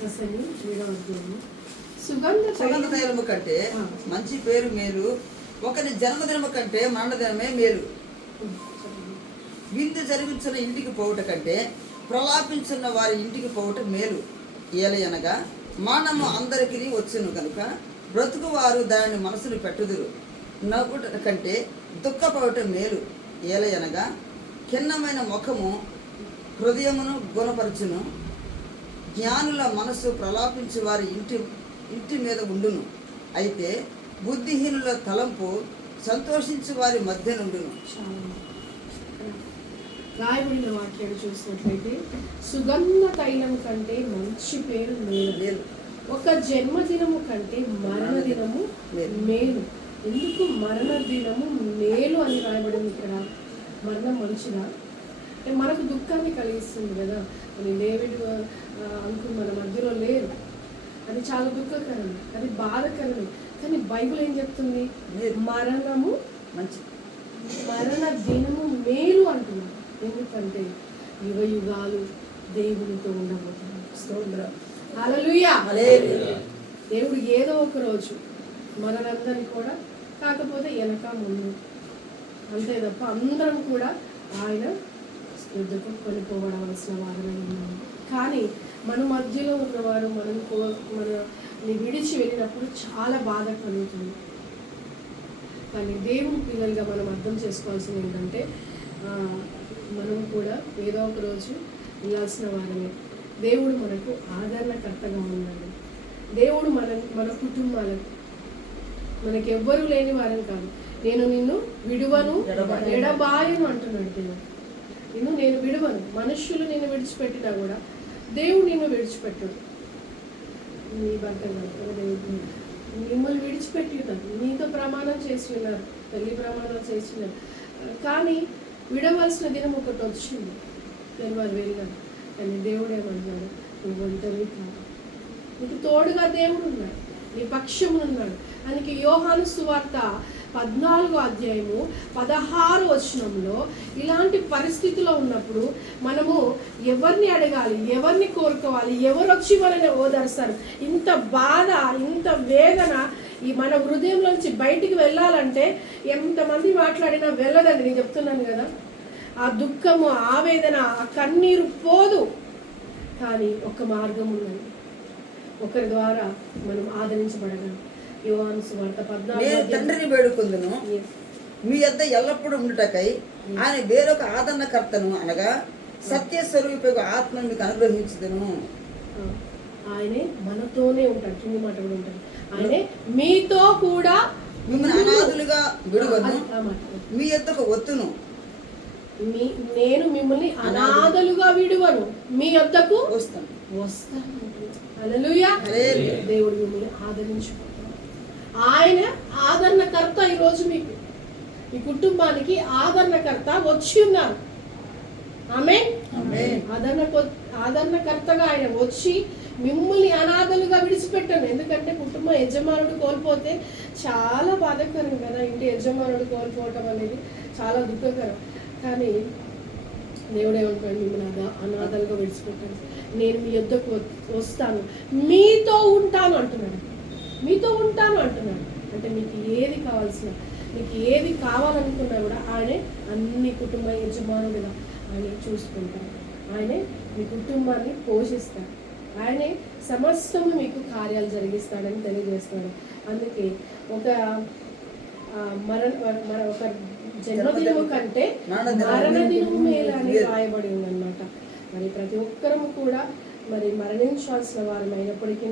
ప్రసంగి ఏడవ అధ్యాయము సుగంధ కంటే. మంచి పేరు మేలు ఒకరి జన్మదినము కంటే మరణదినమే మేలు. విందు జరిగించిన ఇంటికి పోవుట కంటే ప్రలాపించున్న వారి ఇంటికి పోవుట మేలు. ఏలయనగా మానము అందరికీ వచ్చును కనుక బ్రతుకు వారు దానిని మనసులు పెట్టుదురు. నవ్వుట కంటే దుఃఖపోవట మేలు. ఏలయనగా ఖిన్నమైన ముఖము హృదయమును గుణపరచును. జ్ఞానుల మనసు ప్రలాపించు వారి ఇంటి ఇంటి మీద ఉండును. అయితే బుద్ధిహీనుల తలంపు సంతోషించు వారి మధ్య నుండును. రాయబడిన వాక్యాలు చూసినట్లయితే సుగంధ తైలం కంటే మంచి పేరు మేలు. ఒక జన్మదినము కంటే మరణ దినము మేలు. ఎందుకు మరణ దినము మేలు అని రాయబడింది ఇక్కడ? మరణం మంచిదా అంటే మనకు దుఃఖాన్ని కలిగిస్తుంది కదా. మరి డేవిడ్ అంకుల్ మన మధ్యలో లేరు. అది చాలా దుఃఖకరం అది బాధకరమే. కానీ బైబిల్ ఏం చెప్తుంది. మరణము మంచి మరణ దినము మేలు అంటున్నాడు. ఎందుకంటే యుగ యుగాలు దేవునితో ఉండబోతున్నాడు స్తోత్రం. దేవుడు ఏదో ఒక రోజు మనందరినీ కూడా కాకపోతే వెనక ముందు అంతే తప్ప అందరం కూడా ఆయన యుద్ధకు కొనిపోబడవలసిన వారమై ఉన్నాము. కానీ మన మధ్యలో ఉన్నవారు మనం కో మనని విడిచి వెళ్ళినప్పుడు చాలా బాధ కలుగుతుంది. కానీ దేవుని పిల్లలుగా మనం అర్థం చేసుకోవాల్సింది ఏంటంటే మనం కూడా ఏదో ఒక రోజు వెళ్ళాల్సిన వారమే. దేవుడు మనకు ఆదరణకర్తగా ఉన్నాడు దేవుడు మన మన కుటుంబాలకు మనకి ఎవ్వరు లేని వారం కాదు. నేను నిన్ను విడువను ఎడబాయను. ఎడబాయను అంటున్నాడు దేవుడు. నిన్ను నేను విడవను. మనుష్యులు నిన్ను విడిచిపెట్టినా కూడా దేవుడు నిన్ను విడిచిపెట్టడు. నీ భర్త దేవుడు. మిమ్మల్ని విడిచిపెట్టి ఉన్నారు నీతో ప్రమాణం చేసి ఉన్నారు. పెళ్ళి ప్రమాణం చేసి ఉన్నారు. కానీ విడవలసిన దినం ఒకటి వచ్చింది. నేను వారు వెళ్ళాను. కానీ దేవుడు ఏమంటున్నాడు నువ్వు ఒంటరి కాదు. నీకు తోడుగా దేవుడు ఉన్నాడు. నీ పక్షం ఉన్నాడు దానికి యోహాను సువార్త పద్నాలుగో అధ్యాయము పదహారు వచనంలో ఇలాంటి పరిస్థితిలో ఉన్నప్పుడు మనము ఎవరిని అడగాలి? ఎవరిని కోరుకోవాలి? ఎవరు వచ్చి మనల్ని ఓదార్స్తారు? ఇంత బాధ ఇంత వేదన ఈ మన హృదయంలోంచి బయటికి వెళ్ళాలంటే ఎంతమంది మాట్లాడినా వెళ్ళదండి. నేను చెప్తున్నాను కదా ఆ దుఃఖము ఆవేదన ఆ కన్నీరు పోదు. కానీ ఒక మార్గం ఉందండి. ఒకరి ద్వారా మనం ఆదరించబడగలం. నేను తండ్రిని వేడుకుందును. మీ యొద్ద ఎల్లప్పుడూ ఉండుటకై ఆయన వేరొక ఆదరణకర్తను అనగా సత్య స్వరూపకు ఆత్మను మీకు అనుగ్రహించుదును. ఆయనే మనతోనే ఉంటాడు. కింది మాట కూడా ఉంటాడు ఆయనే మీతో కూడా మిమ్మల్ని అనాథులుగా విడువను. మీ యొద్దకు ఒత్తును మీ నేను మిమ్మల్ని అనాథలుగా విడువను. మీ వద్దకు వస్తాను. వస్తాను. దేవుడు మిమ్మల్ని ఆదరించుకుంటున్నాడు ఆయన ఆదరణకర్త ఈరోజు మీకు. మీ కుటుంబానికి ఆదరణకర్త వచ్చి ఉన్నారు. ఆమె. ఆదరణ ఆదరణకర్తగా ఆయన వచ్చి మిమ్మల్ని అనాథలుగా విడిచిపెట్టాను ఎందుకంటే కుటుంబ యజమానుడు కోల్పోతే చాలా బాధాకరం కదా ఇంటి యజమానుడు కోల్పోవటం అనేది. చాలా దుఃఖకరం. కానీ దేవుడు ఏమంటాడు మిమ్మల్ని అనాథలుగా విడిచిపెట్టాను నేను మీ యొద్దకు వ- వస్తాను. మీతో ఉంటాను అంటున్నాడు. మీతో ఉంటాను అంటున్నాడు. అంటే మీకు ఏది కావాల్సిన మీకు ఏది కావాలనుకున్నా కూడా ఆయనే అన్ని కుటుంబ యజమానులుగా ఆయన చూసుకుంటారు ఆయనే మీ కుటుంబాన్ని పోషిస్తాడు. ఆయనే సమస్తము మీకు కార్యాలు జరిగిస్తాడని తెలియజేస్తాడు. అందుకే ఒక మరణ మన ఒక జన్మదినము కంటే మరణదినము మరణ దినము మేలు అని మేలు. రాయబడి ఉందన్నమాట. మరి ప్రతి ఒక్కరము కూడా మరి మరణించాల్సిన వారం అయినప్పటికీ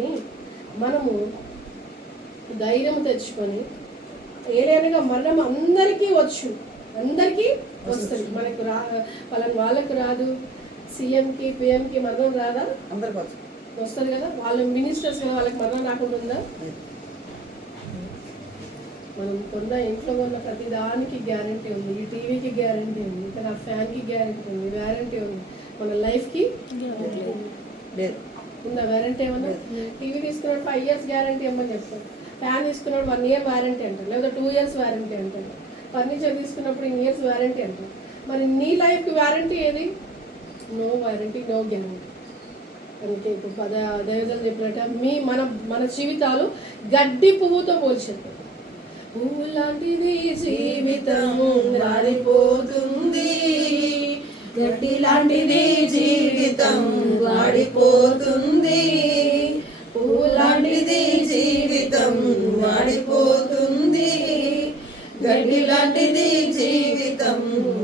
మనము ధైర్యం తెచ్చుకొని ఏలైనగా మరణం అందరికీ వచ్చు. అందరికీ వస్తుంది. మనకు రా వాళ్ళని వాళ్ళకు రాదు. సీఎంకి పిఎంకి మరణం రాదా? అందరికి వస్తుంది. కదా. వాళ్ళ మినిస్టర్స్ కదా వాళ్ళకి మరణం రాకుండా ఉందా? మనం కొన్న ఇంట్లో కొన్న ప్రతి దానికి గ్యారంటీ ఉంది. ఈ టీవీకి గ్యారంటీ ఉంది. ఇక్కడ ఆ ఫ్యాన్కి గ్యారంటీ ఉంది. వ్యారంటీ ఉంది. మన లైఫ్కి లేదు. ఉందా వ్యారంటీ ఏమన్నా? టీవీ తీసుకున్నాడు ఫైవ్ ఇయర్స్ గ్యారంటీ ఇవ్వమని చెప్తాడు ఫ్యాన్ తీసుకున్నప్పుడు వన్ ఇయర్ వారంటీ అంటారు. లేదా టూ ఇయర్స్ వారంటీ అంటారు. ఫర్నిచర్ తీసుకున్నప్పుడు ఇన్ ఇయర్స్ వారంటీ అంటారు. మరి నీ లైఫ్కి వారంటీ ఏది? నో వారంటీ నో గ్యారంటీ అందుకే ఇప్పుడు పద దైవజనం చెప్పినట్ట మీ మన మన జీవితాలు గడ్డి పువ్వుతో పోల్చారు పువ్వు లాంటిది జీవితం రాలిపోతుంది గడ్డి లాంటిది జీవితం వాడిపోతుంది పువ్వు లాంటిది జీవితం వాడిపోతుంది. గడ్డి లాంటిది జీవితం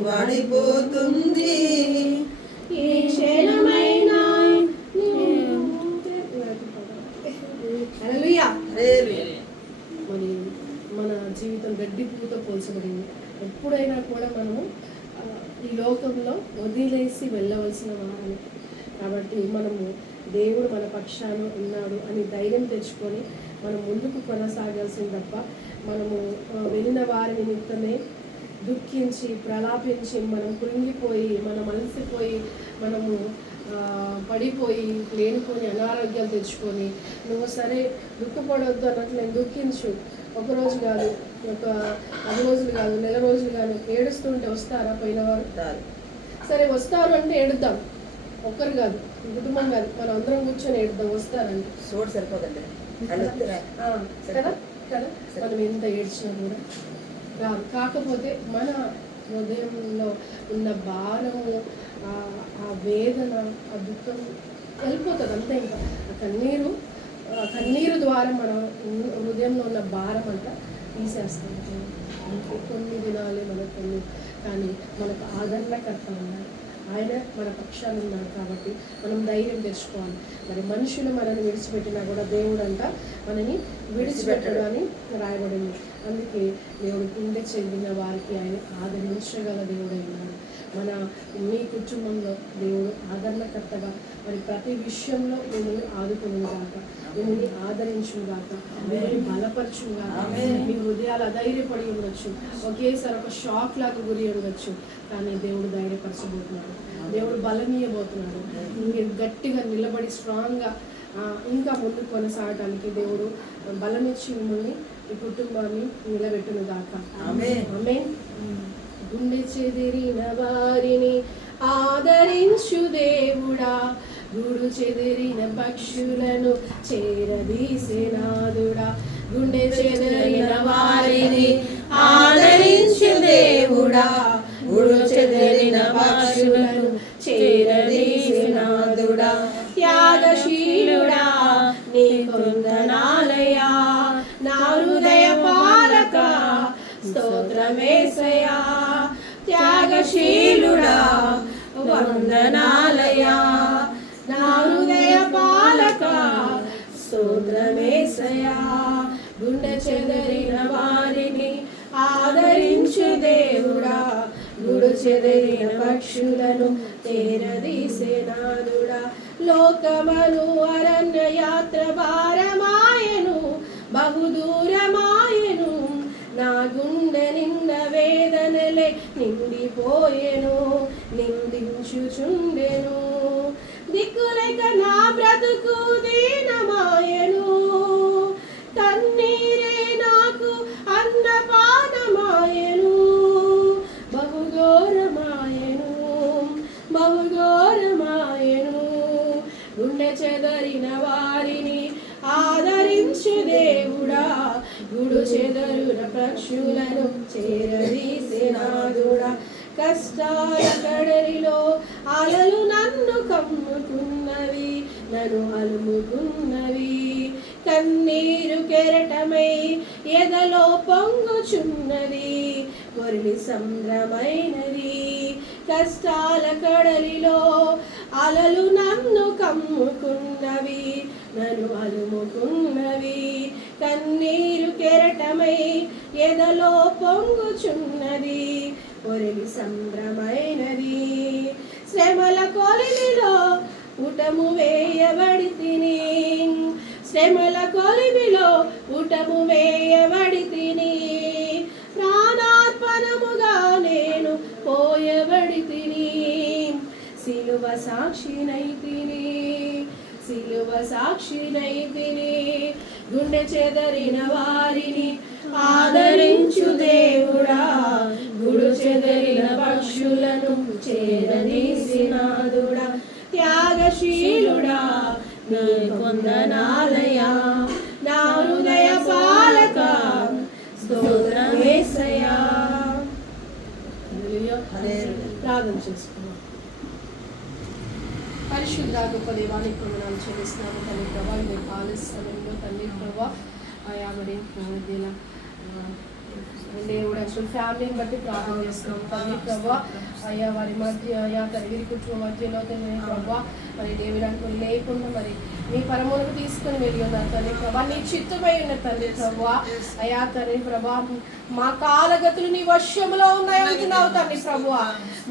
వాడిపోతుంది. ఈ క్షణమైనా హల్లెలూయా. హల్లెలూయా. మరి మన జీవితం గడ్డి పువ్వుతో పోల్చబడింది. ఎప్పుడైనా కూడా మనము ఈ లోకంలో వదిలేసి వెళ్ళవలసిన వారని కాబట్టి మనము దేవుడు మన పక్షాన ఉన్నాడు అని ధైర్యం తెచ్చుకొని మనం ముందుకు కొనసాగాల్సింది తప్ప మనము వెళ్ళిన వారి నిమిత్తమే దుఃఖించి ప్రలాపించి మనం కృంగిపోయి మనం అలసిపోయి మనము పడిపోయి లేనిపోని అనారోగ్యాలు తెచ్చుకొని నువ్వు సరే దుఃఖపడవద్దు అన్నట్లు నేను దుఃఖించు. ఒక రోజు కాదు ఒక పది రోజులు కాదు నెల రోజులు కాదు ఏడుస్తుంటే వస్తారా పోయినవారు చాలు. సరే వస్తారు అంటే ఏడుద్దాం. ఒక్కరు కాదు కుటుంబం కాదు. మనం అందరం కూర్చొని ఏడుద్దాం వస్తారంటే చూడు సరిపోదండి. కదా? కదా? మనం ఎంత ఏడ్చినా కూడా. రాదు కాకపోతే మన హృదయంలో ఉన్న భారము ఆ ఆ వేదన ఆ దుఃఖం వెళ్ళిపోతుంది అంతే ఇంకా. ఆ కన్నీరు కన్నీరు ద్వారా మన హృదయంలో ఉన్న భారం అంతా తీసేస్తాం. కొన్ని దినాలే మనకు కొన్ని కానీ మనకు ఆదరణకర్త ఉన్నాడు ఆయన మన పక్షాలు ఉన్నారు కాబట్టి మనం ధైర్యం తెచ్చుకోవాలి మరి మనుషులు మనల్ని విడిచిపెట్టినా కూడా దేవుడు అంట మనని విడిచిపెట్టడు అని రాయబడింది. అందుకే దేవుడు గుండె చెందిన వారికి ఆయన ఆదరించగల దేవుడై ఉన్నాడు మన మీ కుటుంబంలో దేవుడు ఆదరణకర్తగా మరి ప్రతి విషయంలో మిమ్మల్ని ఆదుకుని గాక మిమ్మల్ని ఆదరించును గాక మిమ్మల్ని బలపరచును. మీ హృదయాలు అధైర్యపడి ఉండొచ్చు. ఒకేసారి ఒక షాక్ లాగా గురి ఉండొచ్చు. కానీ దేవుడు ధైర్యపరచబోతున్నాడు. దేవుడు బలనీయబోతున్నాడు. మీరు గట్టిగా నిలబడి స్ట్రాంగ్గా ఇంకా ముందుకు కొనసాగడానికి దేవుడు బలమిచ్చి మిమ్మల్ని ఈ కుటుంబాన్ని నిలబెట్టును గాక ఆమేన్. ఆమేన్. గుండె చెదిరిన వారిని ఆదరించు దేవుడా. గుడు చెదిరిన పక్షులను చేరదీసేనాదుడా. గుండె చెదిరిన వారిని ఆదరించు దేవుడా. గుడు చెదిరిన పక్షులను స్తోత్రమేసయా గుండె చెదరిన వారిని ఆదరించు దేవుడా గుడు చెదరిన పక్షులను తేరదీసేనాదుడా లోకమను అరణ్య యాత్ర భారమాయను బహుదూరమాయను నా గుండె నిండ వేదనలే నిండిపోయెను నిందించుచుండెను దిక్కులేక నా బ్రతుకు దీనమాయను. తన్నీరే నాకు అన్నపానమాయను బహుఘోరమాయను బహుఘోరమాయను. గుండె చెదరిన వారిని ఆదరించు దేవుడా. గుడు చెదరున పక్షులను చేరదీసినాదుడా కష్టాలు నన్ను కమ్ముకున్నవి నన్ను అలుముకున్నవి కన్నీరు కెరటమై ఎదలో పొంగుచున్నది కొరిలి సంద్రమైనది కష్టాల కడలిలో అలలు నన్ను కమ్ముకున్నవి నన్ను అలుముకున్నవి కన్నీరు కెరటమై ఎదలో పొంగుచున్నది ఒరిగి సంభ్రమైనది. శ్రమల కొలిమిలో ఊటము వేయబడి తిని శ్రమల కొలిమిలో ఊటము వేయబడి తిని ప్రాణార్పణముగా నేను పోయబడి తిని సిలువ సాక్షినై తిని సిలువ సాక్షినై తిని గుండె చెదరిన వారిని ఆదరించు దేవుడా. గుడు చెదరిన పక్షుల చేరదీసినాదుడా త్యాగశీలుడా నీ కొందనాలయా నా హృదయ పాలక స్తోత్రం ప్రార్థన చేసుకున్నాం పరిశుద్ధ గొప్ప దేవానికి వందనాలు చెల్లిస్తున్నాము. తల్లి ప్రభావ ఇది కాల సమయంలో తండ్రి ప్రభా ఆయా మరి మధ్యలో దేవుడు అసలు ఫ్యామిలీని బట్టి ప్రార్థన చేస్తున్నాం. తల్లి ప్రభా అయ్యా వారి మధ్య అయ్యా తల్లి కుటుంబ మధ్యలో తండ్రి ప్రభా మరి దేవుని లేకుండా మరి మీ పరములకు తీసుకుని వెళ్ళి ఉన్నారు తండ్రి ప్రభా. నీ చిత్తమై ఉన్న తండ్రి ప్రభా. అయ్యా తండ్రి ప్రభా మా కాలగతులు నీ వశ్యములో ఉన్నాయి అంటున్నావు తండ్రి ప్రభా.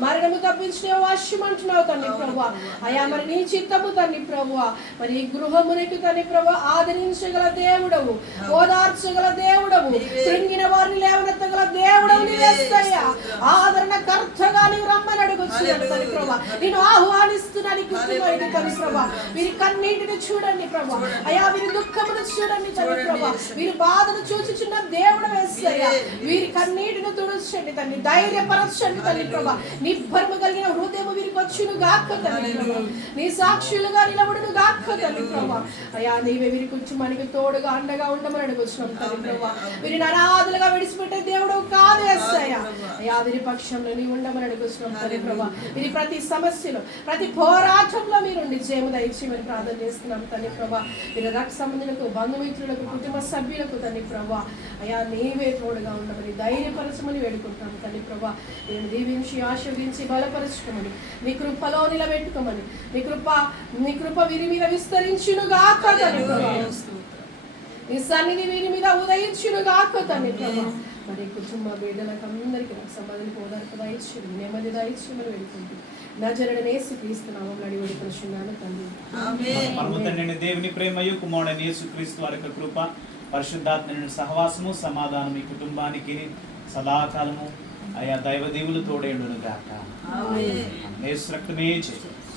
మరణము తప్పించిన వశ్యం అంటున్నావు తండ్రి ప్రభా. అయ్యా మరి నీ చిత్తము తండ్రి ప్రభా. మరి ఈ గృహమునికి తండ్రి ప్రభు ఆదరించగల దేవుడవు ఓదార్చగల దేవుడవు తృంగిన వారిని లేవనెత్తగల దేవుడవు నీవేస్తయ్యా ఆదరణ కర్తగా నీవు రమ్మని అడుగుచున్నాడు తండ్రి ప్రభా. నేను ఆహ్వానిస్తున్నాను గుర్తుపోయింది తండ్రి ప్రభా. మీరు కన్నీటిని చూడండి ప్రభా. అయ్యా వీరి దుఃఖమును చూడండి తండ్రి ప్రభా. వీరి బాధను చూచుచున్న దేవుడు వేస్తయ్యా వీరి కన్నీటిని తుడుచండి తండ్రి ధైర్యపరచండి తండ్రి ప్రభా. నిబ్బరము కలిగిన హృదయం వీరికి వచ్చును గాక తండ్రి ప్రభా. నీ సాక్షులుగా నిలబడును గాక తండ్రి ప్రభా. అయ్యా నీవే వీరికి వచ్చి మనకి తోడుగా అండగా ఉండమని అడుగుతున్నాం తండ్రి ప్రభా. వీరిని అనాథలుగా విడిచిపెట్టే దేవుడు కాదు వేస్తాయా అయ్యా. వీరి పక్షంలో నీ ఉండమని అడుగుతున్నాం తండ్రి ప్రభా. వీరి ప్రతి సమస్యలో ప్రతి పోరాటంలో మీరుండి జయము దయచేయమని ప్రార్థన చేస్తున్నాం. తండ్రి ప్రభా. వీరి రక్త సంబంధులకు బంధుమిత్రులకు కుటుంబ సభ్యులకు తండ్రి ప్రభా. అయ్యా నీవే తోడుగా ఉండమని ధైర్యపరచమని వేడుకుంటాం తండ్రి ప్రభా. నేను దీవించి ఆశీర్వించి బలపరచుకోమని మీ కృపలో నిలబెట్టుకోమని మీ కృప మీ కృప వీరి మీద విస్తరించును గాక తండ్రి ప్రభా. నీ సన్నిధి వీరి మీద ఉదయించును గాక తండ్రి ప్రభా. మరి కుటుంబ బిడ్డలకు అందరికీ నాకు సంబంధించి ఓదార్పు దాయిచ్చు నెమ్మది దాయిచ్చమని వేడుకుంటూ నజరడ నేసి క్రీస్తున్నాము అడిగి వేడుకొనిచున్నాను తండ్రి. దేవుని ప్రేమయు కుమారుడైన యేసుక్రీస్తు వారి యొక్క కృప పరిశుద్ధాత్మ నుండి సహవాసము సమాధానం ఈ కుటుంబానికి సదాకాలము. అయా దైవ దేవులు తోడేండును గాక రక్తమే చేయి.